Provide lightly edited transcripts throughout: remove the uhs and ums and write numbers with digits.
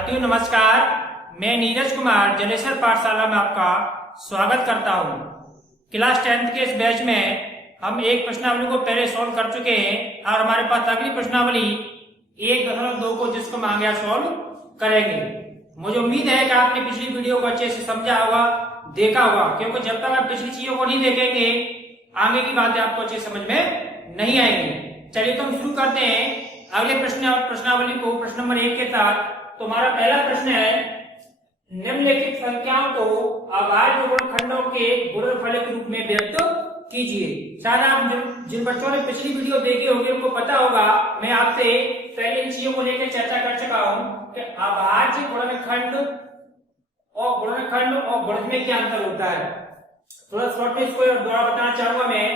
साथियों नमस्कार। मैं नीरज कुमार जलेसर पाठशाला में आपका स्वागत करता हूं। क्लास 10th के इस बैच में हम एक प्रश्नावली को पहले सॉल्व कर चुके हैं और हमारे पास अगली प्रश्नावली 1.2 को जिसको हम आगे सॉल्व करेंगे। मुझे उम्मीद है कि आपने पिछली वीडियो को अच्छे से समझा होगा, देखा होगा, क्योंकि जब तक आप पिछली चीजों को नहीं देखेंगे आगे की बातें आपको अच्छे समझ में नहीं आएंगी। चलिए तो हम शुरू करते हैं अगले प्रश्नावली को प्रश्न नंबर 1 के साथ। तो हमारा पहला प्रश्न है, निम्नलिखित संख्याओं को अभाज्य गुणनखंडों के गुणनफल के रूप में व्यक्त कीजिए। शायद आप जिन बच्चों ने पिछली वीडियो देखी होगी उनको पता होगा, मैं आपसे पहले इन चीजों को लेकर चर्चा कर चुका हूं कि अभाज्य गुणनखंड और गुणज में क्या अंतर होता है। थोड़ा शॉर्ट में इसको दोबारा बताना चाहूंगा मैं।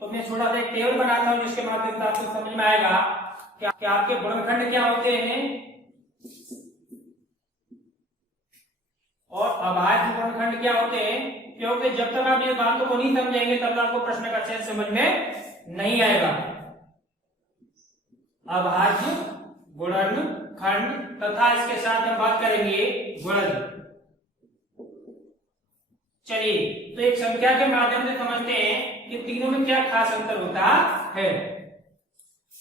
तो मैं थोड़ा सा एक टेबल बनाता हूं जिसके माध्यम से आपको समझ में आएगा कि आपके गुणनखंड क्या होते हैं और अभाज्य गुणनखंड क्या होते हैं, क्योंकि जब तक आप ये बातों को नहीं समझेंगे तब तक आपको प्रश्न का सेंस समझ में नहीं आएगा। अभाज्य गुणनखंड तथा इसके साथ हम बात करेंगे गुणज। चलिए तो एक संख्या के माध्यम से समझते हैं कि तीनों में क्या खास अंतर होता है।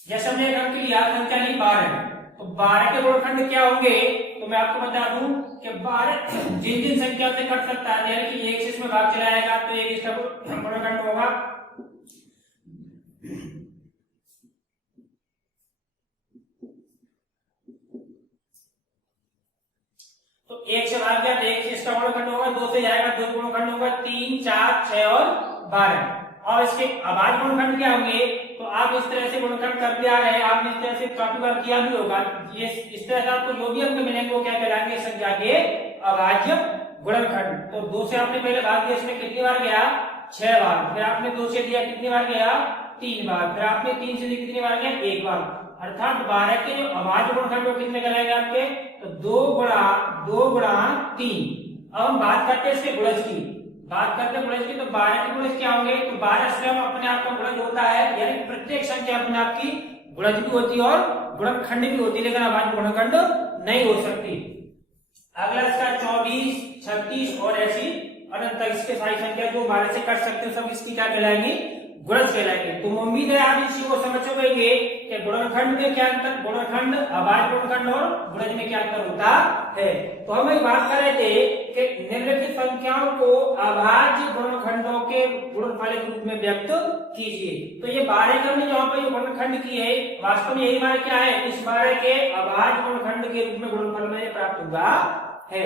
जैसे हमने एक अंक लिया, संख्या ली 12, तो 12 के गुणनखंड क्या होंगे, तो मैं आपको बता दूं कि 12 जिन जिन संख्या से कट सकता है, यानी कि 1 से इसमें भाग चला जाएगा तो 1 इसका गुणनखंड होगा। तो 1 से भाग गया तो 1 से इसका गुणनखंड होगा, 2 से जाएगा 2 गुणनखंड होगा, 3, 4, 6 और 12। और इसके अभाज्य गुणनखंड क्या होंगे, तो आप इस तरह से गुणनखंड करते आ रहे हैं, आपने इस तरह से काफी बार किया भी होगा। ये इस तरह से आपको जो भी अंक मिलेंगे वो क्या कहलाएंगे, संख्या के अभाज्य गुणनखंड। तो 2 से आपने पहले भाग दिया, इसमें कितनी बार गया, 6 बार। फिर आपने 2 से दिया, कितनी बार गया, 3 बार। फिर आपने 3 से दिया, कितनी बार गया, 1 बार। अर्थात 12 के जो अभाज्य गुणनखंड वो कितने कहलाएंगे आपके, तो 2 गुणा 3। अब हम बात करते हैं इसके गुणज की। बात करते हैं गुणज की, तो 12 के गुणज क्या होंगे, तो 12 स्वयं अपने आप का गुणज होता है, यानी प्रत्येक संख्या अपने आप की गुणज भी होती है और गुणनखंड भी होती है, लेकिन अभाज्य गुणनखंड नहीं हो सकती। अगला इसका 24, 36 और ऐसी अनंत तक इसके सारी संख्या जो 12 से कट सकते हो सब इसकी क्या कहलाएंगी, गुणज कहलाएंगे। तो उम्मीद है आप इस चीज को समझ चुकेंगे कि गुणनखंड में क्या अंतर, गुणनखंड, अभाज्य गुणनखंड और गुणज में क्या अंतर होता है। तो हम ये बात कर रहे थे कि निम्नलिखित संख्याओं को अभाज्य गुणनखंडों के गुणनफल के रूप में व्यक्त कीजिए। तो ये 12 के हमने यहाँ पर जो गुणनखंड की है, वास्तव में यही हमारे क्या है, इस 12 के अभाज्य गुणनखंड के रूप में गुणनफल में प्राप्त हुआ है।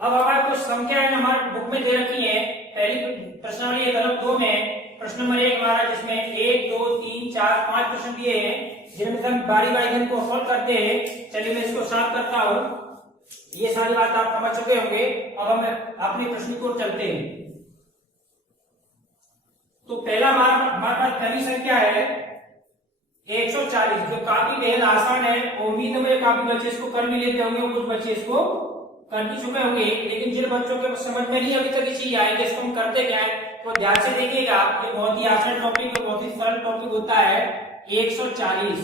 अब हमारे कुछ संख्या हमारे बुक में दे रखी है। पहली प्रश्नावली 1.2 में प्रश्न नंबर 1 हमारा, जिसमें 1, 2, 3, 4, 5 प्रश्न दिए हैं, जिनमें हम बारी बारी इनको सॉल्व करते हैं। चलिए मैं इसको साफ करता हूं। ये सारी बात आप समझ चुके होंगे। अब हम अपने प्रश्न को चलते हैं। तो पहला हमारे पास पहली संख्या है 140, जो काफी बेहद आसान है। उम्मीद है काफी बच्चे इसको कर भी लेते होंगे, कुछ बच्चे इसको कर भी चुके होंगे, लेकिन जिन बच्चों के समझ में नहीं अभी तक ये चीज आई कि इसको हम करते क्या है, तो ध्यान से देखिएगा। ये बहुत ही आसान टॉपिक है, बहुत ही सरल टॉपिक होता है 140।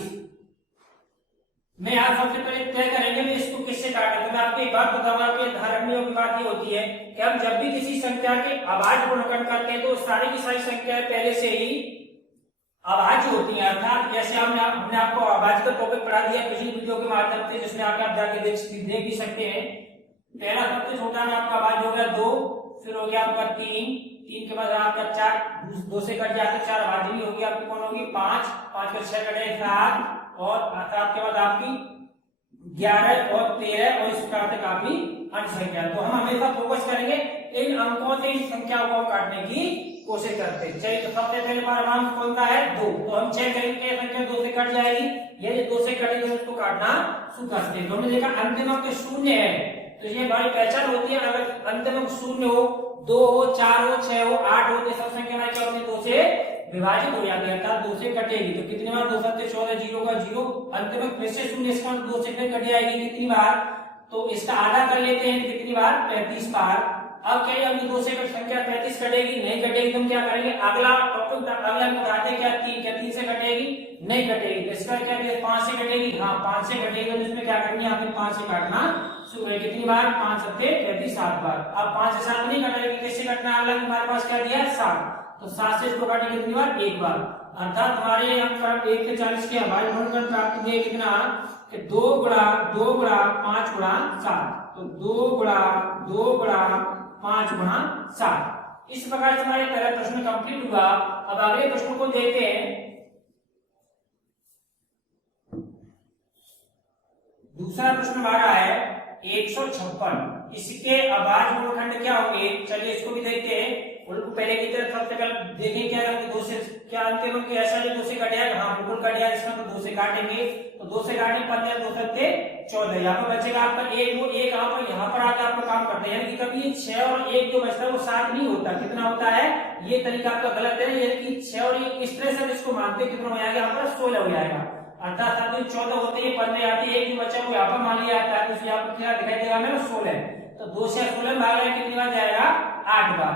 मैं यहाँ सबसे पहले तय करेंगे मैं इसको किससे काटा। तो मैं आपको एक बात बताऊंगा, आपके धारण में बात ये होती है कि हम जब भी किसी संख्या के अभाज्य गुणनखंड करते हैं तो सारी की सारी संख्याएं पहले से ही अभाज्य होती है। अर्थात जैसे हमने आपको अभाज्य का टॉपिक पढ़ा दिया पिछली वीडियो के माध्यम से, जिसमें आप जाके देख भी सकते हैं। पहला सबसे छोटा में आपका अभाज्य हो गया 2, फिर हो गया आपका 3 के बाद आपका 4, 2 से कट जाकर 4 अभाज्य भी होगी आपकी, कौन होगी, 5 का 6 कटे 7, और 7 के बाद आपकी 11 और 13 और इस प्रकार से काफी अंक संख्या। तो हम हमेशा फोकस करेंगे इन अंकों से इन संख्याओं को काटने की कोशिश करते हैं। चलिए तो सबसे पहले हमारा मान कौन सा है, 2। तो हम चेक करेंगे संख्या 2 से कट जाएगी, यदि 2 से कटेगी तो उसको काटना शुरू करते हैं। तो हमने देखा अंतिम अंक 0 है, तो ये हमारी पहचान होती है। अगर अंतिम अंक 0 हो, 2 हो, 4 हो, 6 हो, 8 हो, तो सब संख्या हमारी क्या होती है, 2 से विभाजित हो जाती है, अर्थात 2 से कटेगी। तो कितनी बार, 2 7 14, 0 का 0, अंतिम अंक फिर से 0, इसका 2 से फिर कट जाएगी कितनी बार, तो इसका आधा कर लेते हैं कितनी बार, 35 बार। अब क्या है, अपनी 2 से संख्या 35 कटेगी, नहीं कटेगी तो हम क्या करेंगे, अगला टॉपिक अगला बताते क्या 3 से कटेगी, नहीं कटेगी। इसका क्या 5 से कटेगी, हाँ 5 से कटेगी, तो इसमें क्या करनी है, आपने 5 से काटना कितनी बार 5 सत्ते 35 7 बार। अब 5 से 7 नहीं कटेगा, कैसे कटना है, अगला हमारे पास क्या दिया है 7, तो 7 से इसको काटे कितनी बार एक बार, अर्थात हमारे यहाँ पर 1 से 40 के हमारे गुणनखंड प्राप्त हुए कितना कि 2 गुणा 5 गुणा 7, तो 2 गुणा 5 गुणा 7। इस प्रकार से हमारे पहला प्रश्न कंप्लीट हुआ। अब अगले प्रश्न को देखते हैं। दूसरा प्रश्न हमारा है 156। इसके अभाज्य गुणनखंड क्या होंगे, चलिए इसको भी देखते हैं। उनको पहले की तरह सबसे पहले देखें क्या होंगे, 2 से क्या अंतिम अंक ऐसा जो 2 से कट जाएगा, हाँ बिल्कुल कट जाएगा, इसका तो 2 से काटेंगे, तो 2 से काटेंगे 15 2 सत्ते 14, यहाँ पर बचेगा आपका 1 यहाँ पर आकर आपका काम करते हैं, यानी कि कभी 6 और 1 जो बचता है वो 7 नहीं होता, कितना होता है, ये तरीका आपका गलत है, यानी कि 6 और 1 इस तरह से हम इसको मानते हैं, कितना हो जाएगा यहाँ पर 16 हो जाएगा, अर्थात 14 होते हैं 15 आते हैं, 1 जो बचा वो यहाँ पर मान लिया जाता है, तो यहाँ पर क्या दिखाई देगा हमें 16, तो 2 से 16 भाग रहे कितनी बार जाएगा 8 बार।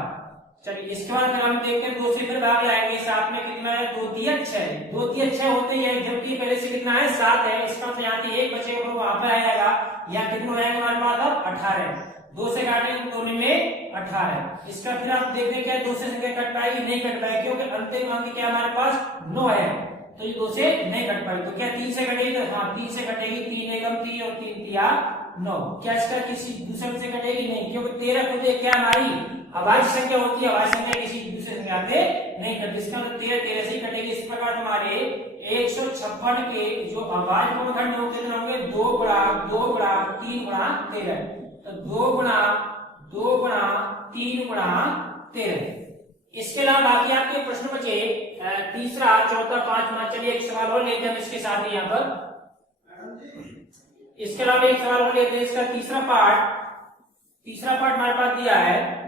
चलिए इसके बाद हम देखते हैं 2 से फिर भाग लाएंगे, साथ में कितना है 2 3 6, 2 3 6 होते हैं, जबकि पहले से कितना है 7 है, इसका मतलब यहाँ पे 1 बचेगा तो वहां पर आएगा, यहाँ कितना हो जाएगा हमारे पास अब 18, 2 से काटेंगे तो 2 में 18, इसका फिर आप देखते हैं क्या 2 से संख्या कट पाएगी, नहीं कट पाएगी, क्योंकि अंतिम अंक क्या हमारे पास 9 है, तो ये 2 से नहीं कट पाएगी, तो क्या 3 से कटेगी, तो हाँ 3 से कटेगी, 3 एकम 3 और 3 तिया 9, क्या इसका किसी दूसरे से कटेगी नहीं, क्योंकि 13 खुद क्या हमारी अभाज्य संख्या होती है, अभाज्य संख्या किसी दूसरे संख्या से नहीं कटती, इसका मतलब 13 से ही कटेगी। इस प्रकार हमारे 156 के जो अभाज्य गुणनखंड होंगे कितने होंगे 2 गुणा 3 गुणा 13, तो 2 गुणा 3 गुणा 13। इसके अलावा बाकी आपके प्रश्न बचे तीसरा चौथा पांचवा, चलिए एक सवाल और लेते हैं इसके साथ ही यहाँ पर, इसके अलावा एक सवाल और लेते हैं, इसका तीसरा पार्ट हमारे पास दिया है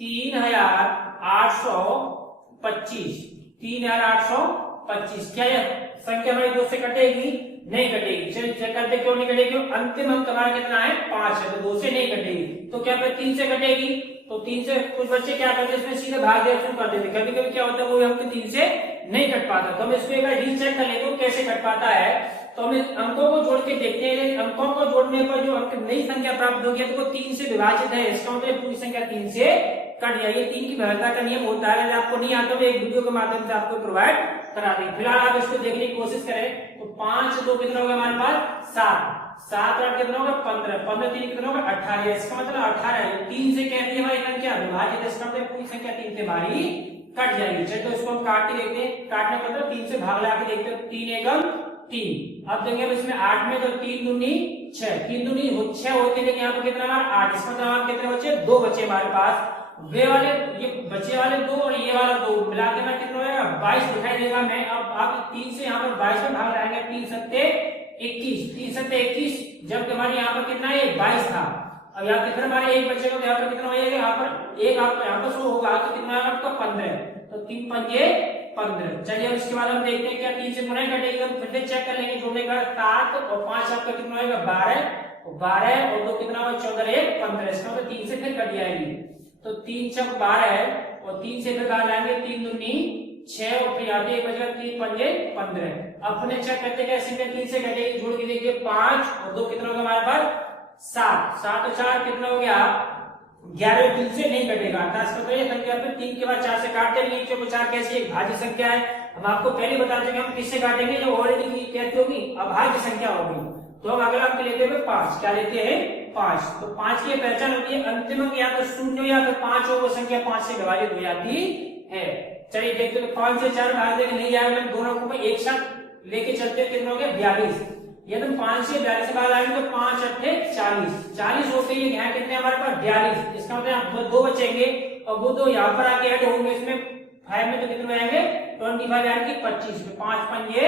3825, क्या यह संख्या हमारी 2 से कटेगी, नहीं कटेगी, चलिए चेक करते क्यों नहीं कटेगी, अंतिम अंक हमारा कितना है 5 है, तो 2 से नहीं कटेगी, तो क्या 3 से कटेगी, तो 3 से कुछ बच्चे क्या करते हैं इसमें सीधे भाग दिया शुरू कर देते, कभी कभी क्या होता है वो हमको 3 से नहीं कट पाता, तो हम इसको एक बार रीचेक कर लेते हैं कैसे कट पाता है, तो हम अंकों को जोड़ के देखते हैं, अंकों को जोड़ने पर जो अंक नई संख्या प्राप्त होगी तो वो 3 से विभाजित है, इसका मतलब पूरी संख्या 3 से कट जाएगी, 3 की विभाज्यता का नियम होता है, अगर आपको नहीं आता तो एक वीडियो के माध्यम से आपको प्रोवाइड करा देंगे, फिलहाल आप इसको देखने की कोशिश करें, तो 5 2 कितना होगा हमारे पास 7 8 कितना होगा 15 15 3 कितना होगा 18, इसका मतलब 18 है, 3 से कहती है हमारी संख्या विभाजित, इसका मतलब पूरी संख्या 3 से हमारी कट जाएगी। चलिए तो इसको हम काट के देखते हैं, काटने का मतलब 3 से भाग लगा के देखते हैं, 3 एकम 3, अब देंगे इसमें 8 में तो 3 दूनी 6, 3 दूनी 6 होते, लेकिन यहाँ पर कितना हमारा 8, इसका मतलब कितने बचे 2 बचे हमारे पास, वे वाले ये बचे वाले 2 और ये वाला 2 मिला के मैं कितना होगा 22 दिखाई देगा। मैं अब आप 3 से यहाँ पर 22 में भाग लगाएंगे, 3 सत्ते 21, जबकि हमारे यहाँ पर कितना है 22 था, अब यहाँ पे फिर हमारे 1 बचेगा, तो यहाँ पर कितना हो जाएगा, यहाँ पर 1 आपका यहाँ पर शुरू होगा, तो कितना होगा आपका 15, तो 3 पंजे 15। चलिए अब इसके बाद हम देखते हैं क्या 3 से गुणा कटेगी, हम फिर से चेक कर लेंगे, जोड़ने का 7 और 5 आपका कितना होगा 12 और 2 कितना होगा 14 1 15, इसका मतलब 3 से फिर कट जाएगी, तो 3 6 12 और 3 से फिर बाहर लाएंगे, 3 दूनी 6 और फिर आते 1 बचेगा, 3 पंजे 15। अपने चेक करते कैसे 3 से कटेगी, जोड़ के देखिए 5 और 2 कितना होगा हमारे पास 7 और 4 कितना हो गया 11, 3 से नहीं कटेगा, अर्थात संख्या पे 3 के बाद 4 से काट देंगे, क्योंकि 4 कैसी एक भाज्य संख्या है, हम आपको पहले बता देंगे हम किससे काटेंगे, जो ऑलरेडी कहती होगी अभाज्य संख्या होगी, तो हम अगला अंक लेते हैं 5, क्या लेते हैं 5, तो 5 की पहचान होती है अंतिम अंक या तो 0 या फिर 5 हो, वो संख्या 5 से विभाजित हो जाती है। चलिए देखते हैं 5 से 4 भाग देंगे, नहीं जाएगा, दोनों को एक साथ लेके चलते हैं, कितना हो गया 42, ये तो 5 से 42 बार आएंगे तो 5 8 40 होते हैं, यहाँ कितने हमारे पास 42, इसका मतलब 2 बचेंगे और वो 2 यहाँ पर आके ऐड होंगे, इसमें 5 में तो कितने आएंगे 25 यानी कि 25, 5 पंजे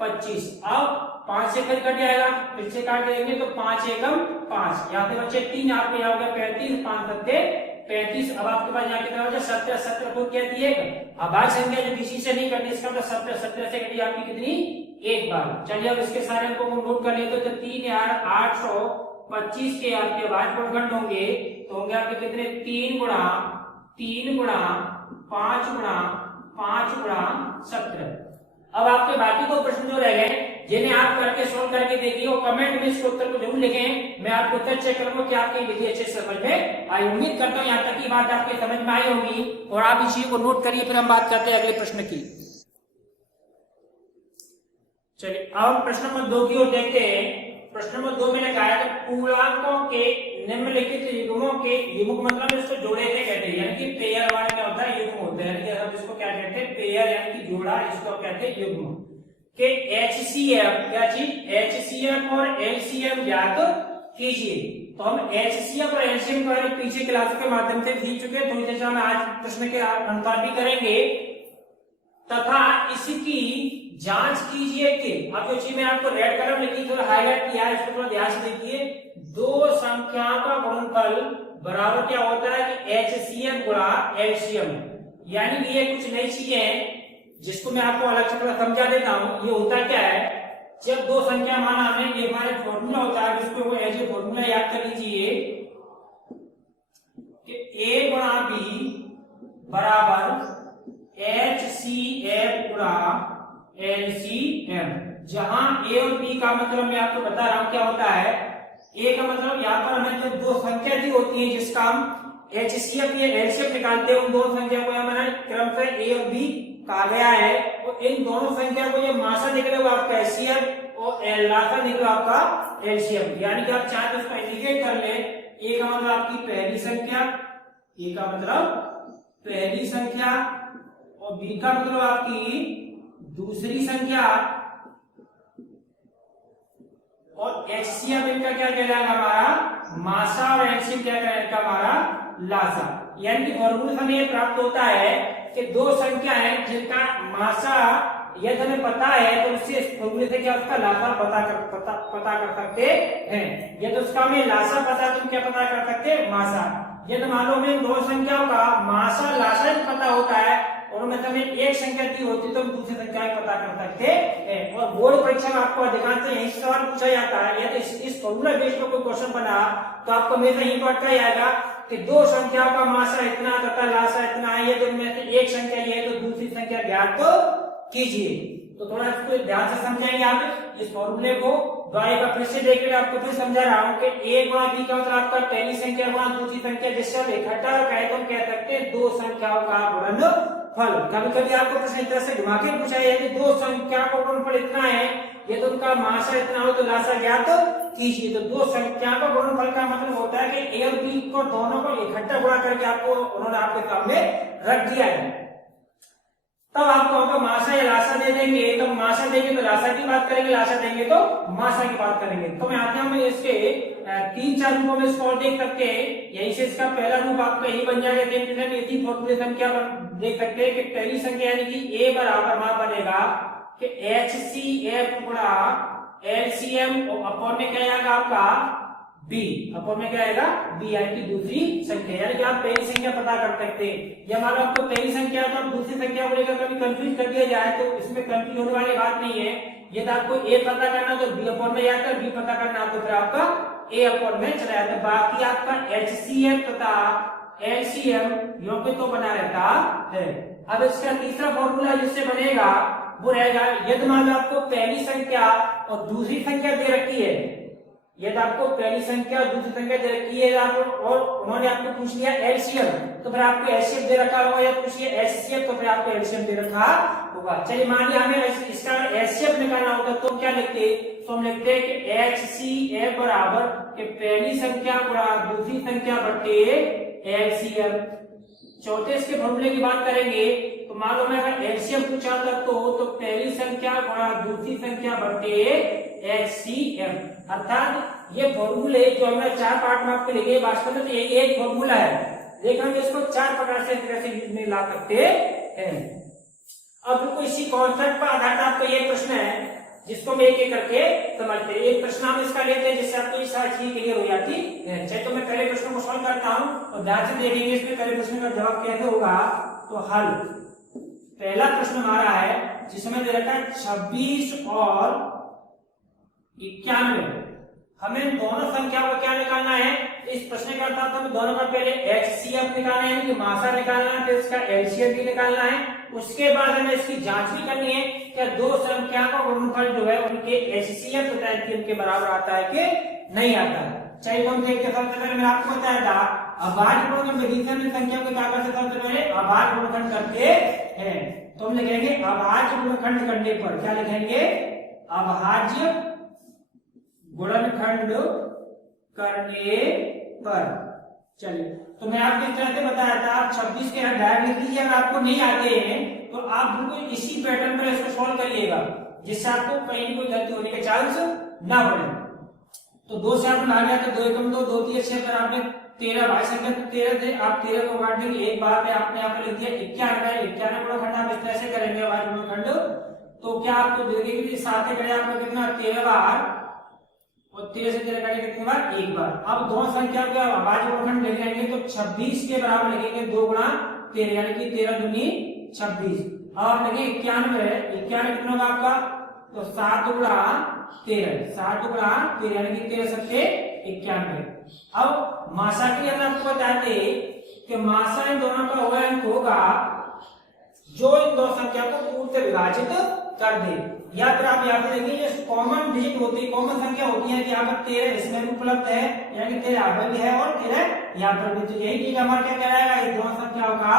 25, अब 5 से फिर कट जाएगा, फिर से काट देंगे तो 5 एकम 5, यहाँ पे बचे 3, आपको यहाँ हो गया 35, 5 सत्ते 35, अब आपके पास यहाँ कितना बचा 17, 17 को कहती है अभाज्य संख्या जो किसी से नहीं कटी, इसका मतलब 17 17 से कटी आपकी कितनी एक बार। चलिए अब इसके सारे अंकों को नोट कर लेते, तो 3 यार 825 के आपके अभाज्य गुणनखंड होंगे, तो होंगे आपके कितने 3 गुणा 5 गुणा 17। अब आपके बाकी 2 प्रश्न जो रह गए जिन्हें आप करके सोल्व करके देखिए और कमेंट में इसके उत्तर को जरूर लिखें। मैं आपको उत्तर चेक करूंगा कि आपकी विधि अच्छे से समझ में आई। उम्मीद करता हूं यहाँ तक की बात आपके समझ में आई होगी और आप इस चीज को नोट करिए। फिर हम बात करते हैं अगले प्रश्न की। चलिए अब प्रश्न नंबर 2 की ओर देखते हैं। प्रश्न नंबर 2 में लिखा है तो पूर्णांकों के निम्नलिखित युग्मों के युग्म मतलब इसको जोड़े थे कहते हैं, यानी कि पेयर वाला क्या होता है युग्म होता है, यानी कि हम इसको क्या कहते हैं पेयर यानी कि जोड़ा, इसको कहते हैं युग्म के HCF क्या चीज HCF और LCM ज्ञात कीजिए। तो हम HCF और LCM को पीछे क्लास के माध्यम से सीख चुके हैं, थोड़ी देर हम आज प्रश्न के अनुसार भी करेंगे तथा इसकी जांच कीजिए कि अब जो चीज मैं आपको रेड कलर लिखी थोड़ा हाईलाइट किया है, इसको थोड़ा ध्यान से देखिए। 2 संख्याओं का गुणनफल बराबर क्या होता है कि HCF गुणा LCM, यानी कि ये कुछ नई चीजें हैं जिसको मैं आपको अलग से थोड़ा समझा देता हूं। ये होता क्या है, जब 2 संख्या माना हमें ये हमारा फॉर्मूला होता है, इसको वो ऐसे फॉर्मूला याद कर लीजिए कि A गुणा B बराबर HCF गुणा LCM, जहां A और B का मतलब मैं आपको बता रहा हूं क्या होता है। A का मतलब यहाँ पर हमें जब 2 संख्या दी होती है जिसका हम HCF या LCM निकालते हैं, उन 2 संख्या को हमारा क्रम से A और B कहा गया है और इन दोनों संख्या को ये मासा निकले वो आपका HCF और लासा निकला आपका LCM, यानी कि आप चाहे तो इसको इंडिकेट कर ले। A का मतलब आपकी पहली संख्या, A का मतलब पहली संख्या और B का मतलब आपकी दूसरी संख्या और HCF इनका क्या कहलाएगा हमारा मासा और LCM क्या कहलाएगा हमारा लासा। यानी कि फॉर्मूला हमें ये प्राप्त होता है कि 2 संख्या है जिनका मासा यदि हमें पता है तो उससे फॉर्मूले से क्या उसका लासा पता कर सकते हैं। यदि उसका हमें लासा पता है तो क्या पता कर सकते हैं मासा। यदि मान लो हमें 2 संख्याओं का मासा लासा पता होता है और मतलब हमें एक संख्या दी होती तो हम दूसरी संख्या पता कर सकते हैं। और बोर्ड परीक्षा में आपको अधिकांश यही सवाल पूछा जाता है, यदि इस फॉर्मूला बेस्ड पर कोई क्वेश्चन बना तो आपको हमेशा यही पढ़ता ही आएगा कि 2 संख्याओं का मासा इतना तथा लासा इतना है, ये दोनों में से एक संख्या ये है तो दूसरी संख्या ज्ञात तो कीजिए। तो थोड़ा इसको ध्यान से समझेंगे आप इस फॉर्मूले को। द्वारा का फिर से देखिए, आपको फिर समझा रहा हूं कि A गुणा B का मतलब आपका पहली संख्या गुणा दूसरी संख्या, जिससे हम इकट्ठा कहे तो हम कह सकते हैं 2 संख्याओं का गुणनफल। कभी कभी आपको प्रश्न इस तरह से घुमा के पूछा है यदि 2 संख्या का गुणनफल इतना है ये तो उनका मासा इतना हो तो लासा ज्ञात कीजिए। तो 2 संख्या का गुणनफल का मतलब होता है कि A और B को दोनों को इकट्ठा गुणा करके आपको उन्होंने आपके सामने रख दिया है। तब आपको आपका मासा या लासा दे देंगे, तो मासा देंगे तो लासा की बात करेंगे, लासा देंगे तो मासा की बात करेंगे। तो मैं आते हैं इसके 3-4 रूपों में इसको देख सकते हैं। यही से इसका पहला रूप आपका यही बन जाएगा। इसी फॉर्मूले से हम क्या देख सकते हैं कि पहली संख्या यानी कि A बराबर मान बनेगा कि HCF गुणा LCM और अपॉन में क्या आएगा आपका B, अपॉन में क्या आएगा B, यानी कि दूसरी संख्या। यानी कि आप पहली संख्या पता कर सकते हैं। या मान लो आपको पहली संख्या तो आप दूसरी संख्या को लेकर कभी कंफ्यूज कर दिया जाए तो इसमें कंफ्यूज होने वाली बात नहीं है। यदि आपको A पता करना तो B अपॉन में आता है, B पता करना तो फिर आपका A अपॉन में चला जाता है। बाकी आपका HCF तथा LCM योग तो बना रहता है। अब इसका तीसरा फॉर्मूला जिससे बनेगा वो रहेगा, यदि मान लो आपको पहली संख्या और दूसरी संख्या दे रखी है, यदि आपको पहली संख्या और दूसरी संख्या दे रखी है और उन्होंने आपको पूछ लिया एलसीएम तो फिर आपको एलसीएम दे रखा होगा, या पूछ लिया एचसीएफ तो फिर आपको एलसीएम दे रखा होगा। चलिए मान लिया हमें इसका एचसीएफ निकालना होता तो क्या लिखते, तो हम लिखते हैं कि एचसीएफ बराबर कि पहली संख्या गुणा दूसरी संख्या बटे एलसीएम। चौथे इसके फॉर्मूले की बात करेंगे तो मान लो मैं अगर एलसीएम पूछा था तो पहली संख्या गुणा दूसरी संख्या बटे एचसीएम। अर्थात ये फॉर्मूले जो हमने 4 पार्ट में आपको लिखे वास्तव में तो ये एक फॉर्मूला है, लेकिन हम इसको 4 प्रकार से यूज में ला सकते हैं। अब बिल्कुल इसी कॉन्सेप्ट पर आधारित आपको ये प्रश्न है जिसको मैं एक एक करके समझते हैं। एक प्रश्न हम इसका लेते हैं जिससे आपको ये सारी चीज क्लियर हो जाती है। चलिए तो मैं पहले प्रश्न को सॉल्व करता हूं और ध्यान से देखेंगे इसमें पहले प्रश्न का जवाब कैसे होगा। तो हल पहला प्रश्न हमारा है जिसमें दे रखा है 26 और 91। हमें दोनों संख्याओं का क्या निकालना है, इस प्रश्न का अर्थ हमें दोनों का पहले HCF निकालना है, यानी कि मासा निकालना है, फिर इसका LCM भी निकालना है। उसके बाद हमें इसकी जांच भी करनी है कि दो संख्या का गुणनफल जो है उनके HCF तथा LCM के बराबर आता है कि नहीं आता है। चलिए हम देखते हैं। सबसे पहले मैंने आपको बताया था अभाज्य गुणनखंड में विषम संख्या को क्या करते हैं, सबसे पहले अभाज्य गुणनखंड करते हैं। तो हम लिखेंगे अभाज्य गुणनखंड करने पर, क्या लिखेंगे, अभाज्य गुणनखंड करने पर। चलिए, तो मैं आपको इस तरह से बताया था, आप 26 के डायरेक्ट लिख लीजिए। अगर आपको नहीं आते हैं तो आप बिल्कुल इसी पैटर्न पर इसको सॉल्व करिएगा, जिससे आपको कहीं भी कोई गलती होने के चांस ना बढ़े। तो 2 से आपने भाग लिया तो 2 एकम 2, 2 3 6 पर आपने 13 भाई संख्या 13 थे, आप 13 को काट देंगे एक बार पे आपने यहाँ पर लिख दिया 91। 91 गुणनखंड आप इस तरह से करेंगे अभाज्य गुणनखंड, तो क्या आपको देंगे कि 7 करें आपको कितना, 13 बार, और 13 से 13 काटेंगे कितनी बार, एक बार। अब दोनों संख्या को अभाज्य गुणनखंड ले जाएंगे तो 26 के बराबर लिखेंगे 2 गुणा 13, यानी कि 13 दूनी 26। अब लिखेंगे 91 है, 91 कितना होगा आपका, तो 7 गुणा 13, 7 गुणा 13, यानी कि 13 सत्ते 91। अब मासा के लिए हम आपको बताते कि मासा इन दोनों का वह अंक होगा जो इन दो संख्या को पूर्ण से विभाजित कर दे, या फिर आप यहाँ पर देखिए कॉमन डिजिट होती है, कॉमन संख्या होती है कि यहाँ पर 13 इसमें भी उपलब्ध है, यानी कि 13 यहाँ पर भी है और 13 यहाँ पर भी। तो यही चीज हमारा क्या कहलाएगा, इस दोनों संख्याओं का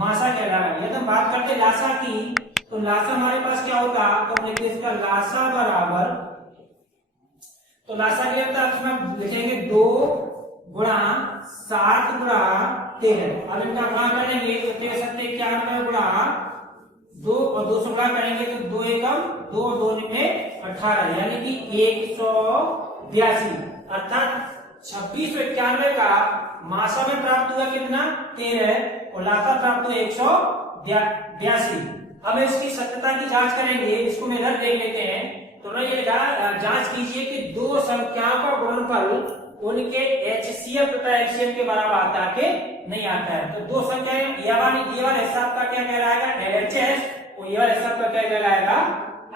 मासा कहलाएगा। यदि हम बात करते हैं लासा की, तो लासा हमारे पास क्या होगा, तो हम लिखते इसका लासा बराबर, तो लासा के लिए आप लिखेंगे 2 गुणा 7 गुणा 13। अब इनका गुणा करेंगे तो 13 सत्ते 91 गुणा 2 और 2 से गुणा करेंगे तो 2 एकम 2 और 2 में 18, यानी कि 182। अर्थात 26 और 91 का मासा में प्राप्त हुआ कितना, 13, और लासा प्राप्त हुआ 182। अब इसकी सत्यता की जांच करेंगे, इसको मैं इधर देख लेते हैं। तो ना ये जांच कीजिए कि दो संख्याओं का गुणनफल उनके HCF तथा LCM के बराबर आता है कि नहीं आता है। तो दो संख्याएं, ये वाला हिस्सा आपका क्या कहलाएगा, LHS, और ये वाला हिस्सा आपका क्या कहलाएगा,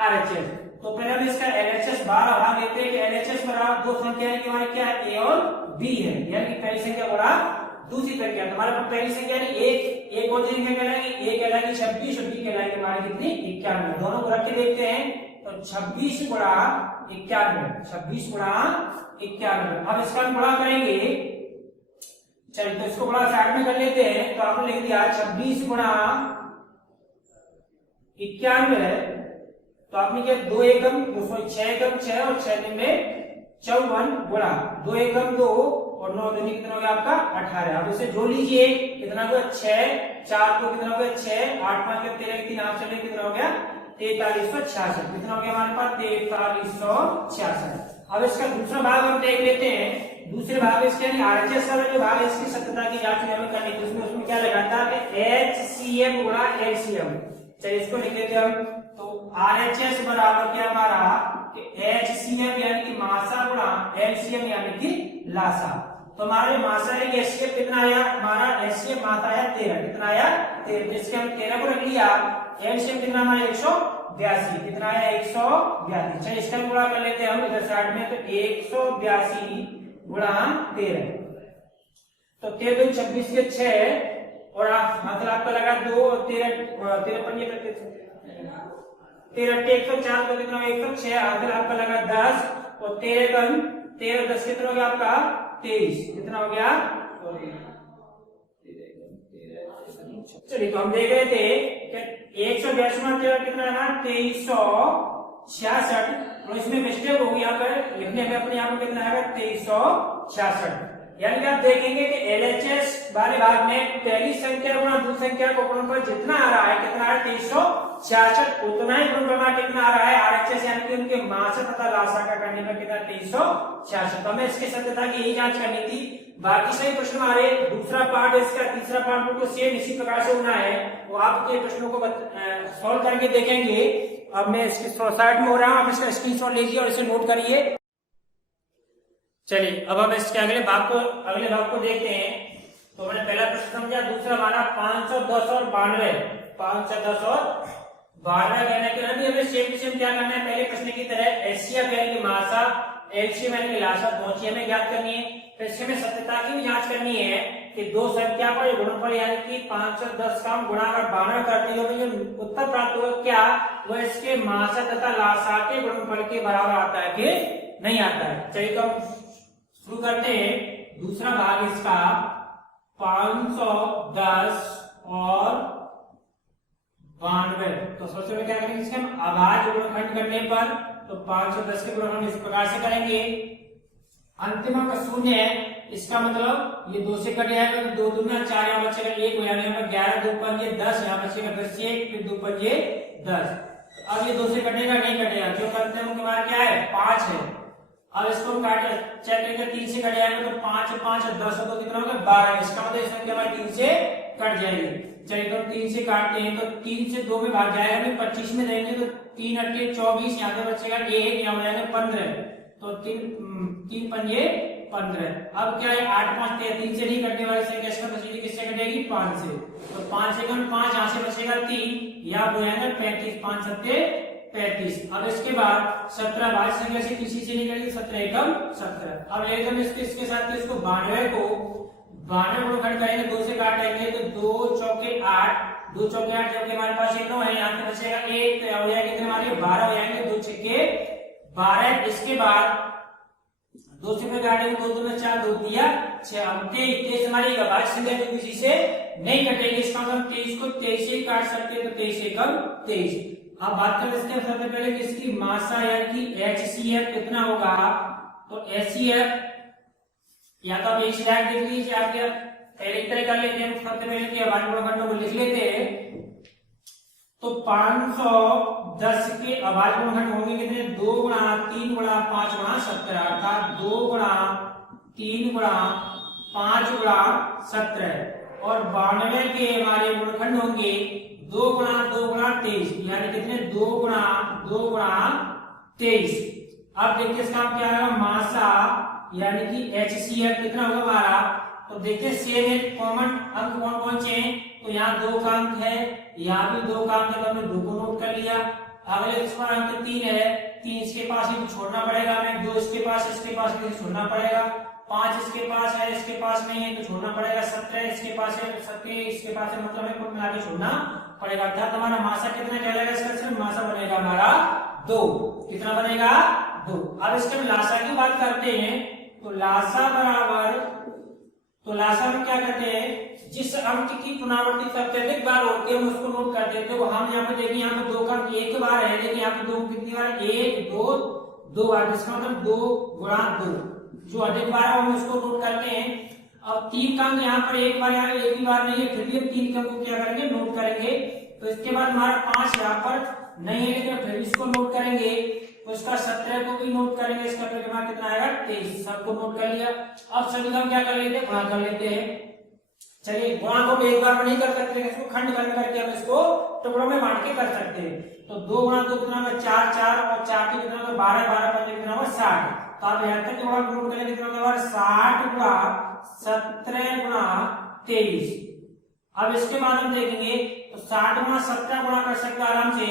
RHS। तो पहले हम इसका LHS 12 भाग लेते हैं कि LHS बराबर दो संख्याएं की हमारी क्या है, A और B है, यानी कि पहली संख्या बड़ा दूसरी संख्या। हमारे पास पहली संख्या एक कौन सी संख्या कहलाएगी, A कहलाएगी 26 और B कहलाएगी हमारी कितनी, 91। दोनों को रख के देखते हैं तो 26 गुणा 91, 26 गुणा 91। अब इसका हम गुणा करेंगे, चलिए तो इसको गुणा साइड में कर लेते हैं। तो आपने लिख दिया 26 गुणा 91, तो आपने क्या 2 एकम 6 एकम 6 और 6 में 54 गुणा 2 एकम 2 और 9 दूनी कितना हो गया आपका 18। अब इसे जोड़ लीजिए, कितना हो गया 6, 4 को कितना हो गया 6, 8 5 के 13 3 हाथ चले कितना हो गया 4366। कितना हो गया हमारे पास 4366। अब इसका दूसरा भाग हम देख लेते हैं। दूसरे भाग इसके RHS वाला जो भाग है इसकी सत्यता की जांच हमें करनी थी। उसमें क्या लगाता है HCM गुणा LCM। चलिए इसको लिख लेते हैं हम। तो RHS बराबर क्या हमारा HCM यानी कि मासा गुणा LCM यानी कि लासा। तो हमारे मासा है HCM कितना आया, हमारा HCM मासा आया 13, कितना आया 13। इसके हम 13 को रख लिया, LCM कितना हमारा 182, कितना आया 182। चलिए इसका गुणा कर लेते हैं हम इधर साइड में। तो 182 गुणा 13, तो 13 2 26 के 6 और मतलब आपका लगा 2 और 13 पंजे 13 104 तो कितना 106, आखिर आपका लगा 10 और 13 10 कितना हो गया आपका 23, कितना हो गया। चलिए तो हम देख रहे थे कि 182 में 13 कितना है 2366, तो इसमें मिस्टेक होगी यहाँ पर लिखने में, अपने यहाँ पर कितना है 2366। यानी कि आप देखेंगे कि LHS वाले भाग में पहली संख्या गुणा दूसरी संख्या को गुणनफल जितना आ रहा है, कितना है 2366, उतना ही गुणनफल कितना आ रहा है RHS यानी कि उनके मासा तथा लासा का करने पर कितना 2366। तो हमें इसकी सत्यता की यही जांच करनी थी। बाकी सही प्रश्न हमारे दूसरा पार्ट इसका तीसरा पार्ट बिल्कुल सेम इसी प्रकार से होना है, वो आपके प्रश्नों को सॉल्व करके देखेंगे। अब मैं इसकी साइड में हो रहा हूँ, आप इसका स्क्रीनशॉट लीजिए और इसे नोट करिए। चलिए अब हम इसके अगले भाग को देखते हैं। तो मैंने पहला प्रश्न समझा, दूसरा हमारा 510 और 92, 510 और 92 करने के लिए हमें सेम क्या करना है, पहले प्रश्न की तरह HCF यानी कि मासा एलसीएम यानी कि लासा दोनों चीजें हमें ज्ञात करनी है। फिर इसमें हमें सत्यता की भी जांच करनी है कि दो संख्या पर गुणनफल यानी कि 510 का हम गुणा अगर 92 करते हो जो उत्तर प्राप्त होगा क्या वो इसके मासा तथा लासा के गुणनफल के बराबर आता है कि नहीं आता है। चलिए तो हम शुरू करते हैं। दूसरा भाग इसका 510 और 92। तो सबसे पहले क्या करेंगे इसके हम अभाज्य गुणनखंड करने पर तो 510 के गुणनखंड इस प्रकार से करेंगे। अंतिम अंक 0 है, इसका मतलब ये 2 से कट जाएगा तो 2 दूना 4 यहाँ बचेगा 1 हो जाएगा। यहाँ पर 11 2 पंजे 10 यहाँ बचेगा 10 से 1 फिर 2 पंजे 10। अब ये 2 से कटेगा नहीं कटेगा, जो करते हैं उनके बाद क्या है 5 है। अब इसको हम काट चेक करेंगे 3 से कट जाएगा तो 5 5 और 10 तो कितना होगा 12। इसका मतलब इस संख्या हमारी 3 से कट जाएगी। चलिए तो 3 से काटते हैं तो 3 से 2 में भाग जाएगा, हमें 25 में देंगे तो 3 अट्ठे 24, यहाँ पे बचेगा 1, यहाँ हो जाएगा 15। तो 3 पंजे 15। अब क्या है 8 5 3 से नहीं कटने वाली संख्या इसका बचेगी किससे कटेगी 5 से। तो 5 से 5 यहाँ से बचेगा 3, यहाँ हो जाएगा 35, 5 सत्ते 35। अब इसके बाद 17 भाज्य संख्या से किसी से नहीं करेगी 17 एकम 17। अब एकदम इसके साथ इसको 92 को 92 गुणनखंड करेंगे 2 से काटेंगे तो 2 चौके 8, 2 चौके 8 जबकि हमारे पास 9 है, यहाँ पे बचेगा 1 तो हो जाएगा कितने हमारे 12 हो जाएंगे 2 छक्के 12। इसके बाद 2 से काटेंगे 2 2 में 4 2 दिया 6। अब 23 हमारी अभाज्य संख्या जो किसी से नहीं कटेगी, इसका मतलब 23 को 23 से काट सकते हैं तो 23 एकम 23। अब बात करते हैं सबसे पहले कि इसकी मासा यानी कि HCF कितना होगा। तो HCF या तो आप एक स्लाइड देख लीजिए, आप क्या पहले एक तरह कर लेते हैं। सबसे पहले कि अभाज्य गुणनखंडों को लिख लेते हैं। तो 510 के अभाज्य गुणनखंड होंगे कितने 2 गुणा 3 गुणा 5 गुणा 17, अर्थात 2 गुणा 3 गुणा 5 गुणा 17। और 92 के हमारे गुणनखंड होंगे 2 गुणा 2 गुणा 23, यानी कितने 2 गुणा 23। अब देखिए इसका क्या आएगा मासा यानी कि HCF कितना होगा हमारा। तो देखिए सेम है, कॉमन अंक कौन कौन से हैं। तो यहाँ 2 का अंक है, यहाँ भी 2 का अंक है तो हमने 2 को नोट कर लिया। अगले इसका अंक 3 है, 3 इसके पास ही तो छोड़ना पड़ेगा हमें, 2 इसके पास ही छोड़ना पड़ेगा, 5 इसके पास है इसके पास नहीं है तो छोड़ना पड़ेगा, 17 इसके पास है 17 इसके पास है, मतलब हमें कुल मिला के छोड़ना पड़ेगा। अर्थात हमारा मासा कितना कहलाएगा, इसका सिर्फ मासा बनेगा हमारा 2। कितना बनेगा 2। अब इसके हम लासा की बात करते हैं तो लासा बराबर, तो लासा में क्या करते हैं जिस अंक की पुनरावृत्ति सबसे अधिक बार होती है हम उसको नोट कर देते हैं। तो हम यहाँ पे देखिए यहाँ पे 2 का अंक एक बार है, लेकिन यहाँ पे 2 कितनी बार 1 2 2 बार, इसका मतलब 2 गुणा 2 जो अधिक बार है हम उसको नोट करते हैं। अब 3 का अंक यहाँ पर एक बार यहाँ एक ही बार नहीं है, फिर भी हम 3 के अंक को क्या करेंगे नोट करेंगे। तो इसके बाद हमारा 5 यहाँ पर नहीं है लेकिन फिर इसको नोट करेंगे। तो इसका 17 को भी नोट करेंगे, इसका फिर हमारा कितना आएगा 23, सबको नोट कर लिया। अब सभी हम क्या कर लेते हैं गुणा कर लेते हैं। चलिए गुणा को एक बार में नहीं कर सकते, इसको खंड खंड करके हम इसको टुकड़ों में बांट के कर सकते हैं। तो 2 गुणा 2 कितना होगा 4 4 और 4 के कितना होगा 12 12 5 कितना होगा 60। तो आप यहाँ तक गुणा नोट करेंगे कितना होगा 60 गुणा 17 गुणा 23। अब इसके बाद हम देखेंगे तो 60 गुणा 17 गुणा कर सकते आराम से,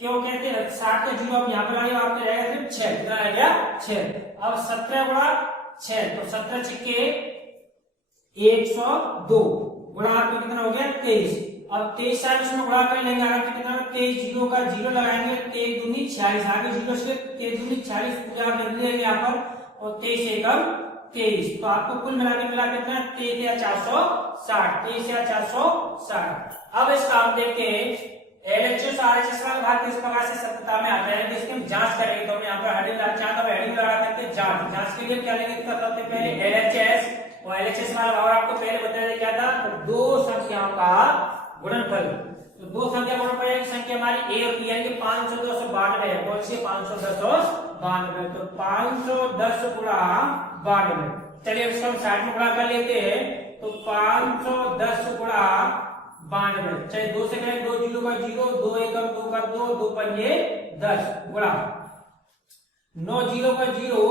क्यों कहते हैं 60 का जीरो आप यहाँ पर आएगा आपको रहेगा सिर्फ 6, कितना रह गया 6। अब 17 गुणा 6 तो 17 छक्के 102 गुणा आपको कितना हो गया 23। अब 23 साल इसमें गुणा कर लेंगे आराम से कितना 23 जीरो का जीरो लगाएंगे 23 दूनी 46, आगे जीरो से 23 दूनी 40 पूजा लिख लेंगे यहाँ पर और 23 एकम 23। तो आपको कुल मिला के कितना 23,460 23,460। अब इसका हम देखते हैं LHS RHS का भाग किस प्रकार से सत्यता में आता है, इसकी हम जांच करेंगे। तो हम यहाँ पर हेडिंग लगा सकते हैं जांच के लिए क्या लेंगे सबसे पहले LHS और LHS वाला भाग आपको पहले बताया क्या था, तो 2 संख्याओं का गुणनफल। तो 2 संख्या गुणनफल की संख्या हमारी A और B यानी 510 और 92 है, कौन सी 510 और 92। तो 510 गुणा 92, चलिए इसको हम 60 में गुणा कर लेते हैं। तो 510 गुणा 92, चलिए 2 से करें 2 जीरो का 0 2 एकम 2 का 2 2 पंजे 10 गुणा 9 जीरो का 0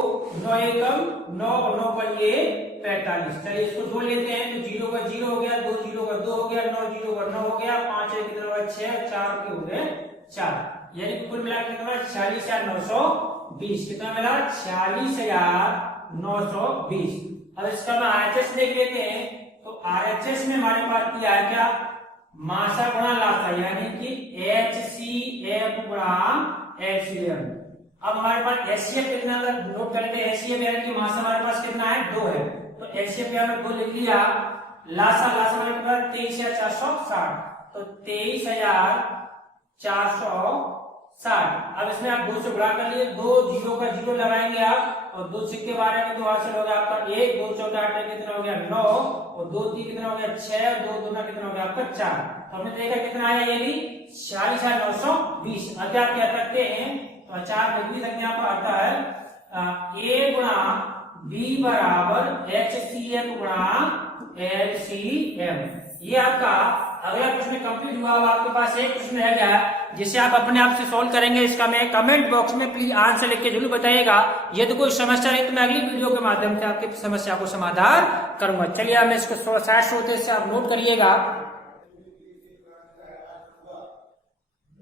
9 एकम 9 और 9 पंजे 45। चलिए इसको जोड़ लेते हैं तो 0 का 0 हो गया, 2 जीरो का 2 हो गया, 9 जीरो का 9 हो गया, 5 है कितना हुआ 6, 4 के हो गए 4, यानी कुल मिलाकर कितना 40,900 920 कितना मिला 46,920। अब इसका मैं RHS देख लेते हैं। तो RHS में हमारे पास दिया है क्या मासा गुणा लासा यानी कि HCF गुणा HCM। अब हमारे पास HCF कितना नोट कर लेते हैं। HCF यानी कि मासा हमारे पास कितना है 2 है तो HCF यहाँ में 2 लिख लिया। लासा हमारे पास 23,460 तो 23,460। अब इसमें आप 2 से गुणा कर लिए 2 जीरो का जीरो लगाएंगे आप और 2 सिक्के बारे में 2 हासिल हो गया आपका 1 2 14 8 कितना हो गया 9 और 2 3 कितना हो गया 6 और 2 2 कितना हो गया आपका 4। तो हमने देखा कितना आया ये भी 46,920। अगर आप क्या करते हैं तो 4 नकली संख्या पर आता है A गुणा B बराबर HCF गुणा LCM। ये आपका अगला प्रश्न कंप्लीट हुआ। आपके पास एक प्रश्न रह गया जिसे आप अपने आप से सॉल्व करेंगे। इसका मैं कमेंट बॉक्स में प्लीज आंसर लिख के जरूर बताइएगा। यदि कोई समस्या रही तो मैं अगली वीडियो के माध्यम से आपकी समस्या को समाधान करूंगा। चलिए मैं इसको साइड होते से आप नोट करिएगा।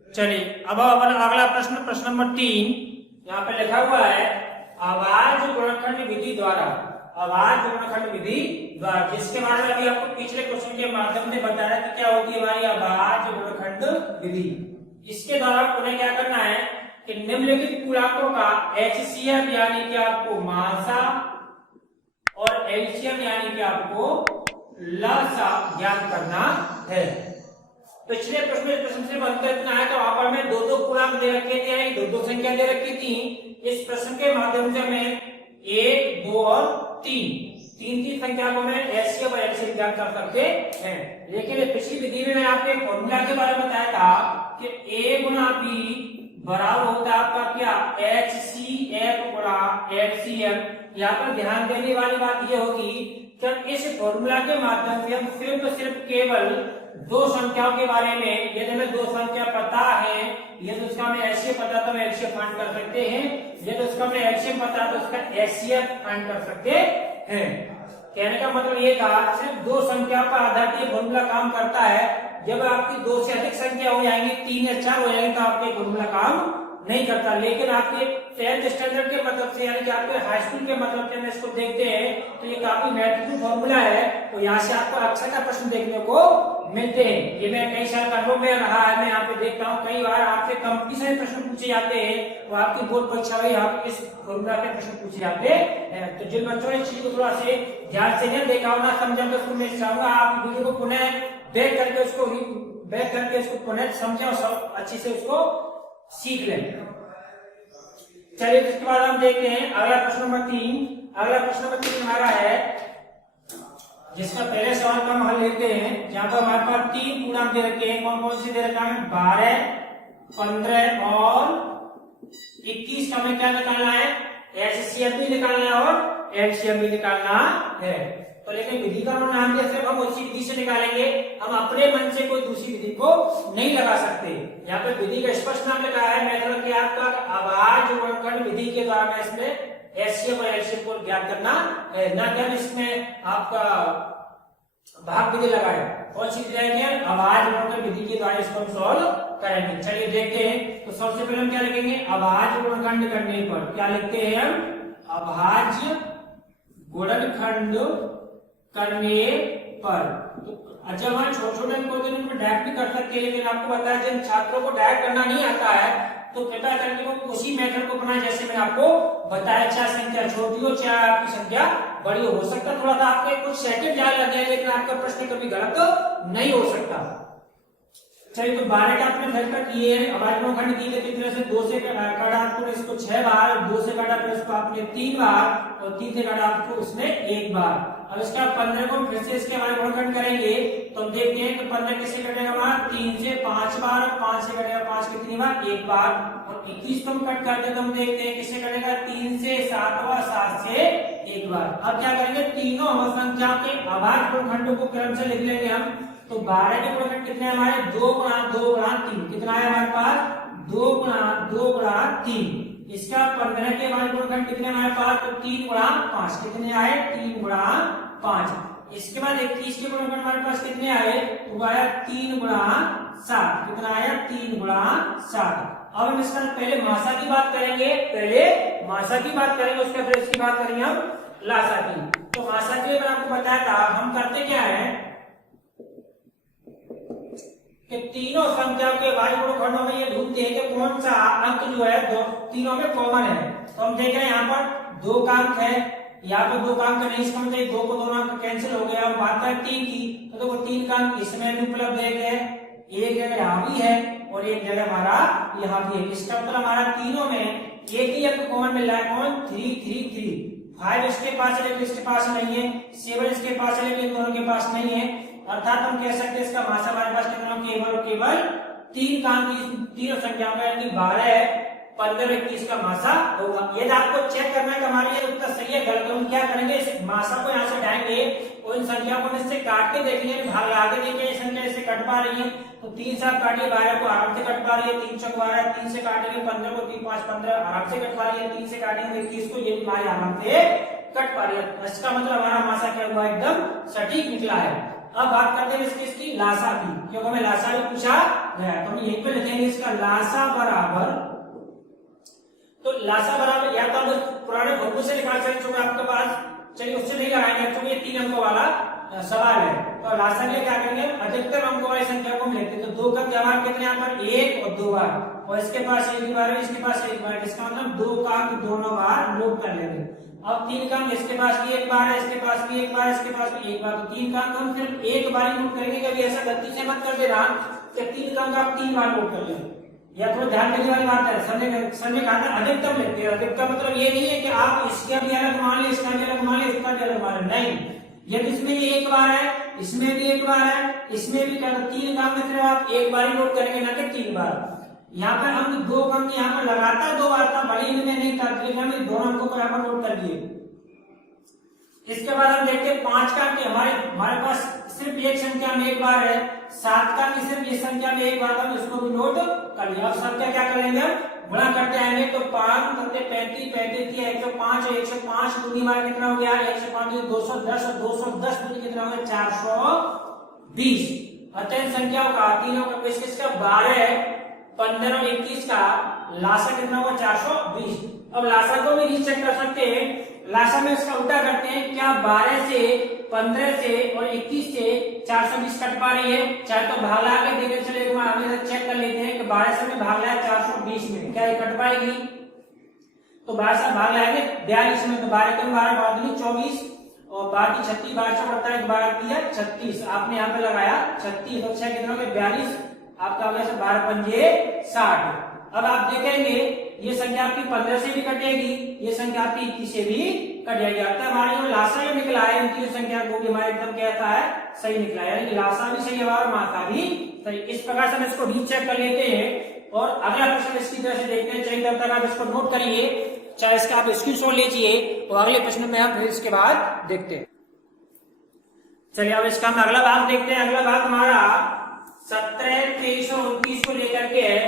चलिए अब अगला प्रश्न नंबर 3 यहाँ पे लिखा हुआ है आवाज गुणनखंड विधि द्वारा। आवाज गुणनखंड विधि द्वारा जिसके बारे में अभी आपको पिछले क्वेश्चन के माध्यम से बताया कि क्या होती है हमारी आवाज गुणनखंड विधि। इसके द्वारा उन्हें क्या करना है कि निम्नलिखित पूर्णांकों का HCF यानी कि आपको मासा और LCM यानी कि आपको लसा ज्ञात करना है। पिछले प्रश्न से बनकर इतना है तो वहां पर मैं 2 पूर्णांक दे रखे थे 2 संख्या दे रखी थी। इस प्रश्न के माध्यम से मैं 1 2 और 3 संख्या को मैं HCF और LCM ज्ञात कर सकते हैं। लेकिन पिछली विधि में मैंने आपको एक फॉर्मूला के बारे में बताया था कि A गुणा B बराबर होता है आपका क्या HCF गुणा LCM। यहाँ पर ध्यान देने वाली बात यह होगी कि इस फॉर्मूला के माध्यम से हम सिर्फ केवल 2 संख्याओं के बारे में यदि हमें 2 संख्या पता है यदि उसका हमें HCF पता तो हम HCF फाइंड कर सकते हैं। यदि उसका हमें LCM पता तो उसका HCF फाइंड कर सकते हैं। कहने का मतलब ये था सिर्फ 2 संख्या पर आधारित ये फॉर्मूला काम करता है। जब आपकी 2 से अधिक संख्या हो जाएंगी 3 या 4 हो जाएंगे तो आपके फॉर्मूला काम नहीं करता। लेकिन आपके 10th स्टैंडर्ड के मतलब से यानी कि आपके हाई स्कूल के मतलब से इसको देखते हैं तो ये काफी महत्वपूर्ण फॉर्मूला है। तो यहाँ से आपको अक्षरता प्रश्न देखने को मिलते हैं। ये मैं कई साल का अनुभव में रहा है। मैं यहाँ पे देखता हूँ कई बार आपसे कंपटीशन प्रश्न पूछे जाते हैं तो आपकी बोर्ड परीक्षा में आप इस फॉर्मूला के प्रश्न पूछे जाते हैं। तो जिन बच्चों ने इस चीज को थोड़ा से ध्यान से नहीं देखा हो ना समझा तो उसको मैं चाहूंगा आप वीडियो को पुनः बैक करके उसको पुनः समझे और अच्छी से उसको सीख लें। चलिए इसके बाद हम देखते हैं अगला प्रश्न नंबर 3। अगला प्रश्न नंबर 3 हमारा है जिसका पहले सवाल का हम हल लेते हैं। जहां पर हमारे पास 3 पूर्णांक दे रखे हैं। कौन कौन से दे रखा है 12 15 और 21 का हमें क्या निकालना है HCF भी निकालना है और LCM भी निकालना है। तो लेकिन विधि का नाम दिया सिर्फ हम उसी विधि से निकालेंगे। हम अपने मन से कोई दूसरी विधि को नहीं लगा सकते। यहाँ पे विधि का स्पष्ट नाम लिखा है मेथड के आपका आवाज गुणनखंड विधि के द्वारा मैं इसमें HCF और LCM को ज्ञात करना है न कि हम इसमें आपका भाग विधि लगाए। कौन सी विधि रहेंगे आवाज गुणनखंड विधि के द्वारा इसको हम सॉल्व करेंगे। चलिए देखते हैं। तो सबसे पहले हम क्या लिखेंगे आवाज गुणनखंड करने पर क्या लिखते हैं हम आवाज गुणनखंड करने पर। तो जब हमारे छोटे अंक होते हैं उनको डायरेक्ट भी कर सकते हैं। लेकिन आपको बताया जिन छात्रों को डायरेक्ट करना नहीं आता है तो कृपया करके वो उसी मेथड को अपनाएं जैसे मैंने आपको बताया। चाहे संख्या छोटी हो चाहे आपकी संख्या बड़ी हो सकता है थोड़ा सा आपके कुछ सेकंड ज्यादा लग जाए लेकिन आपका प्रश्न कभी गलत नहीं हो सकता। चलिए तो 12 का आपने घर तक किए हैं। आवाज गुणनखंड की गई कितने से 2 से काटा आपको इसको 6 बार 2 से काटा फिर इसको आपने 3 बार और 3 से काटा आपको उसने 1 बार। अब इसका 15 को फिर से इसके हमारे गुणनखंड करेंगे तो हम देखते हैं कि 15 किससे कटेगा हमारा 3 से 5 बार 5 से कटेगा 5 कितनी बार 1 बार और 21 को हम कट करते तो हम देखते हैं किससे कटेगा 3 से 7 बार 7 से 1 बार। अब क्या करेंगे तीनों संख्या के आवाज गुणनखंडों को क्रम से लिख लेंगे हम। तो 12 के गुणनखंड कितने हमारे 2 गुणा 3 कितना है हमारे पास 2 गुणा 3। इसका 15 के हमारे गुणनखंड कितने हमारे पास तो 3 गुणा 5 कितने आए 3 गुणा 5। इसके बाद 21 के गुणनखंड हमारे पास कितने आए, तो आया 3 गुणा 7, कितना आया 3 गुणा 7। अब हम इसका पहले मासा की बात करेंगे, उसके बाद इसकी बात करेंगे हम लासा की। तो मासा के लिए मैंने आपको बताया था हम करते क्या है कि तीनों संख्याओं के भाज्य गुणनखंडों में ये ढूंढते हैं कि कौन सा अंक जो है तीनों में कॉमन है। तो हम देख रहे हैं यहाँ पर 2 का अंक है, यहाँ पर 2 का अंक नहीं, इसका मतलब 2 को दोनों अंक कैंसिल हो गया। हम बात करें 3 की, तो देखो 3 का अंक इसमें भी उपलब्ध है, एक जगह यहाँ भी है और एक जगह हमारा यहाँ भी है। इसका मतलब हमारा तीनों में एक ही अंक कॉमन मिल रहा है, कौन 3 3 3। 5 इसके पास है लेकिन इसके पास नहीं है, 7 इसके पास है लेकिन दोनों के पास नहीं है। अर्थात हम कह सकते हैं इसका मासा हमारे पास कितना, केवल और केवल 3 का अंक तीनों संख्याओं का, यानी 12 15 21 का मासा होगा। यदि आपको चेक करना है कि हमारे ये उत्तर सही है गलत, तो हम क्या करेंगे, इस मासा को यहाँ से उठाएंगे और इन संख्या को इससे काट के देखेंगे, भाग लगा के देखेंगे ये संख्या इससे कट पा रही है। तो 3 से आप काटिए 12 को आराम से कट पा रही है, 3 चौक 12, 3 से काटेंगे 15 को, 3 5 15 आराम से कट पा रही है, 3 से काटेंगे 21 को, ये हमारे आराम से कट पा रही है। इसका मतलब हमारा मासा क्या हुआ, एकदम सटीक निकला है। अब बात करते हैं इसकी लासा की, क्योंकि हमें लासा भी पूछा गया। तो हम यहीं पे लिखेंगे इसका लासा बराबर, तो लासा बराबर या तो हम पुराने भोगों से निकाल सकते हैं आपके पास, चलिए उससे नहीं लगाएंगे क्योंकि ये 3 अंकों वाला सवाल है। तो लासा के लिए क्या करेंगे, अधिकतम अंकों वाली संख्या को हम लेते हैं। तो 2 का जवाब कितने यहाँ पर 1 और 2 बार, और इसके पास 1 बार है, इसके पास 1 बार, इसका मतलब 2 का अंक दोनों बार नोट कर लेंगे। अब 3 का अंक इसके पास भी 1 बार है, इसके पास भी 1 बार, इसके पास भी 1 बार, तो 3 का अंक हम सिर्फ 1 बार ही नोट करेंगे। कभी ऐसा गलती से मत कर देना कि 3 का अंक आप 3 बार नोट कर लें, या थोड़ा ध्यान देने वाली बात है। सर ने कहा था अधिकतम लेते हैं, अधिकतम मतलब ये नहीं है कि आप इसका भी अलग मान ले, इसका भी अलग मान ले, इसका भी अलग मान ले, नहीं। यदि इसमें ये 1 बार है, इसमें भी 1 बार है, इसमें भी 3 का अंक आप 1 बार ही नोट करेंगे, ना कि 3 बार। यहाँ पर हम 2 का अंक यहाँ पर लगातार 2 बार था, भले ही में नहीं था, लेकिन हम दोनों अंकों को यहाँ पर नोट कर दिए। इसके बाद हम देखते हैं 5 का अंक हमारे पास सिर्फ एक संख्या में 1 बार है, 7 का अंक सिर्फ इस संख्या में 1 बार था, इसको भी नोट कर लिया। अब संख्या क्या करेंगे, हम गुणा करते आएंगे। तो 5 35 35 105 और 105 दूनी हमारा कितना हो गया, 105 210 और 210 दूनी कितना हो गया 420। अतः संख्याओं का तीनों का किसका 12 15 और 21 का लासा कितना हुआ 420। अब लासा को भी चेक कर सकते हैं, लासा में इसका उल्टा करते हैं, क्या 12 से 15 से और 21 से 420 कट पा रही है, चाहे तो भाग लगा के देखे चले, हमें चेक कर लेते हैं कि 12 से में भाग लगा 420 में क्या ये कट पाएगी। तो 12 से भाग लगाएंगे 42 में, तो 12 कम 12 12 24 और 12 36 12 से बढ़ता है 12 दिया 36, आपने यहाँ पे लगाया 36, तो 6 कितना हो गया 42, आपका हो गया 12 पंजे 60। अब आप देखेंगे ये संख्या आपकी 15 से भी कटेगी, ये संख्या आपकी 21 से भी कट जाएगी। अर्थात हमारे जो लासा जो निकला है उनकी संख्या को भी हमारे एकदम कहता है सही निकला है, यानी कि लासा भी सही है और मासा भी सही। इस प्रकार से हम इसको रीचेक कर लेते हैं और अगला प्रश्न इसकी तरह से देखते हैं। चाहिए तब तक आप इसको नोट करिए, चाहे इसका आप स्क्रीनशॉट लीजिए और अगले प्रश्न में हम फिर इसके बाद देखते हैं। चलिए अब इसका हम अगला भाग देखते हैं। अगला भाग हमारा 17 23 और 29 को लेकर के है,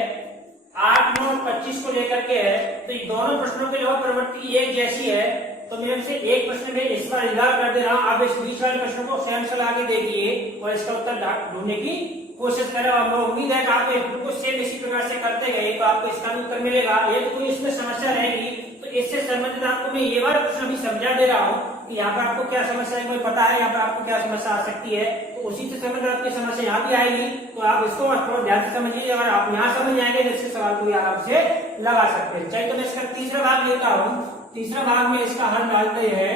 8 9 25 को लेकर के है। तो ये दोनों प्रश्नों के लिए प्रवृत्ति एक जैसी है, तो मैं इनसे एक प्रश्न में इस बार इजाफा कर दे रहा हूं। आप इस बीच वाले प्रश्न को स्वयं चला के देखिए और इसका उत्तर ढूंढने की कोशिश करें। और मैं उम्मीद है कि आप बिल्कुल सेम इसी प्रकार से करते गए तो आपको इसका भी उत्तर मिलेगा। यदि कोई इसमें समस्या रहेगी तो इससे संबंधित आपको मैं ये वाला प्रश्न भी समझा दे रहा हूँ कि यहाँ पर आपको क्या समस्या है, कोई पता है यहाँ पर आपको क्या समस्या आ सकती है, तो उसी से संबंधित आपकी समस्या यहाँ भी आएगी। तो आप इसको थोड़ा ध्यान से समझिए, अगर आप यहाँ समझ जाएंगे तो इसके सवाल को भी आराम से लगा सकते हैं। चलिए तो मैं इसका तीसरा भाग लेता हूँ। तीसरा भाग में इसका हल डालते हैं।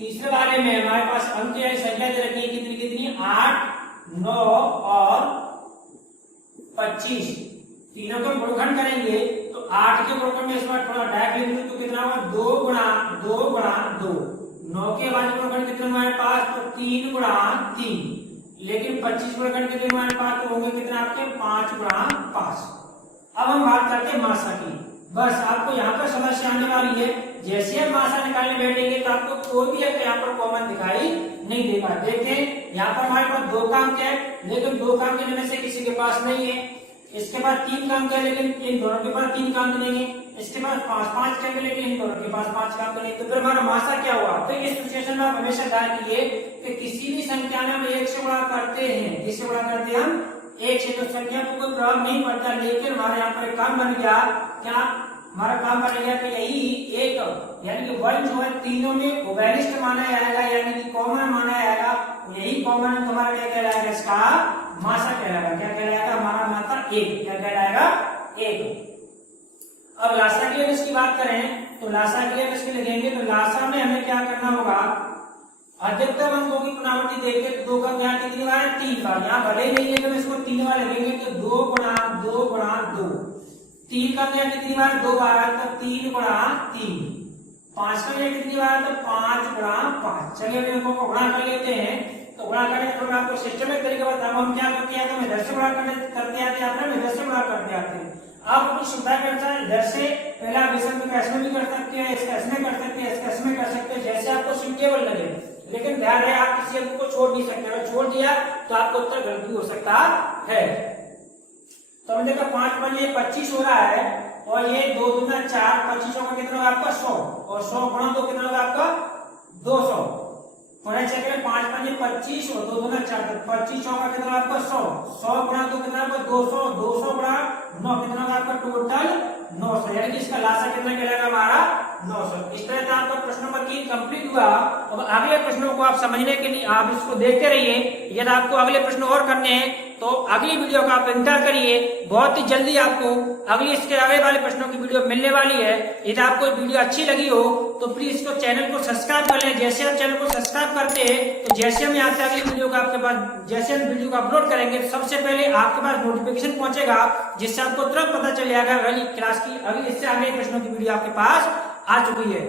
तीसरे वाले में हमारे पास अंक या संख्या दे रखी है कितनी कितनी 8 9 और 25, तीनों को गुणनखंड करेंगे तो 8 के गुणनखंड में इस बार थोड़ा डायरेक्ट लिख लूं तो कितना होगा 2 गुणा 2 गुणा 2। 9 के बाद गुणनखंड कितने हमारे पास तो 3 गुणा 3, लेकिन 25 गुणनखंड कितने हमारे पास तो होंगे कितने आपके 5 गुणा 5। अब हम बात करते हैं मासा की। बस आपको यहाँ पर समस्या आने वाली है, जैसे हम मासा निकालने बैठेंगे तो आपको कोई भी अंक यहाँ पर कॉमन दिखाई नहीं देगा। देखें यहाँ पर हमारे पास 2 का अंक है, लेकिन 2 का अंक इनमें से किसी के पास नहीं है। इसके बाद 3 का अंक है, लेकिन इन दोनों के पास 3 का अंक नहीं है। इसके पास 5 के एंगल लेके इन दोनों के पास 5 का अंक नहीं, तो फिर हमारा मासा क्या हुआ। तो इस सिचुएशन में आप हमेशा ध्यान कीजिए कि किसी भी संख्या में हम 1 से गुणा करते हैं, किससे गुणा करते हैं हम 1 से, तो संख्या को कोई प्रभाव नहीं पड़ता, लेकिन हमारे यहाँ पर एक काम बन गया, क्या हमारा काम बन गया कि यही एक यानी कि 1 जो है तीनों में ओबेलिस्ट माना जाएगा, यानी कि कॉमन माना जाएगा, यही कॉमन हमारा क्या कहलाएगा, इसका मासा कहलाएगा। क्या कहलाएगा हमारा मासा 1, क्या कहलाएगा 1। अब लासा के लिए इसकी बात करें तो लासा के लिए इसके लिखेंगे, तो लासा में हमें क्या करना होगा, अधिकतम अंकों की पुनरावृत्ति देखते तो 2 का क्या कितनी बार है 3 बार, यहाँ भले ही नहीं है तो इसको 3 बार लिखेंगे, तो 2 गुणा 2 गुणा 2, 3 का क्या कितनी बार 2 बार, तो 3 गुणा 3, 5 का क्या कितनी बार, तो 5 गुणा 5। चलिए अब इनको गुणा कर लेते हैं, तो गुणा करने के आपको सिस्टमिक तरीका बताऊं, हम क्या करते हैं, तो इधर से गुणा करते आते हैं, इधर से गुणा करते आते हैं। आप अपनी सुविधा के अनुसार इधर से पहला विषम में कैसे भी कर सकते हैं, इसका इसमें कर सकते हैं, इसका इसमें कर सकते हैं, जैसे आपको सुटेबल लगे, लेकिन ध्यान रहे आप किसी अंक को छोड़ नहीं सकते, अगर छोड़ दिया तो आपको उत्तर गलती हो सकता है। तो हमने देखा 5 बजे 25 हो रहा है, और ये 2 दूना 4, 25 का कितना होगा आपका 100, और 100 गुणा 2 कितना होगा आपका 200। चेक 5 बजे 25 और 2 दूना 4, 25 का कितना आपका 100, 100 गुणा 2 कितना आपका 200, 200 गुणा 9 कितना होगा आपका टोटल 900, यानी कि इसका लासा कितना कहलाएगा हमारा 900। इस तरह से आपका प्रश्न नंबर 3 कंप्लीट हुआ। अब अगले प्रश्नों को आप समझने के लिए आप इसको देखते रहिए, यदि आपको अगले प्रश्न और करने हैं तो अगली वीडियो का आप इंतजार करिए, बहुत ही जल्दी आपको अगली इसके आगे वाले प्रश्नों की वीडियो मिलने वाली है। यदि आपको वीडियो अच्छी लगी हो तो प्लीज इसको चैनल को सब्सक्राइब कर लें, जैसे आप चैनल को सब्सक्राइब करते हैं तो जैसे हम यहाँ से अगली वीडियो का आपके पास, जैसे हम वीडियो को अपलोड करेंगे तो सबसे पहले आपके पास नोटिफिकेशन पहुंचेगा, जिससे आपको तुरंत पता चल जाएगा अगली क्लास की, अगली इससे आगे प्रश्नों की वीडियो आपके पास आ चुकी है।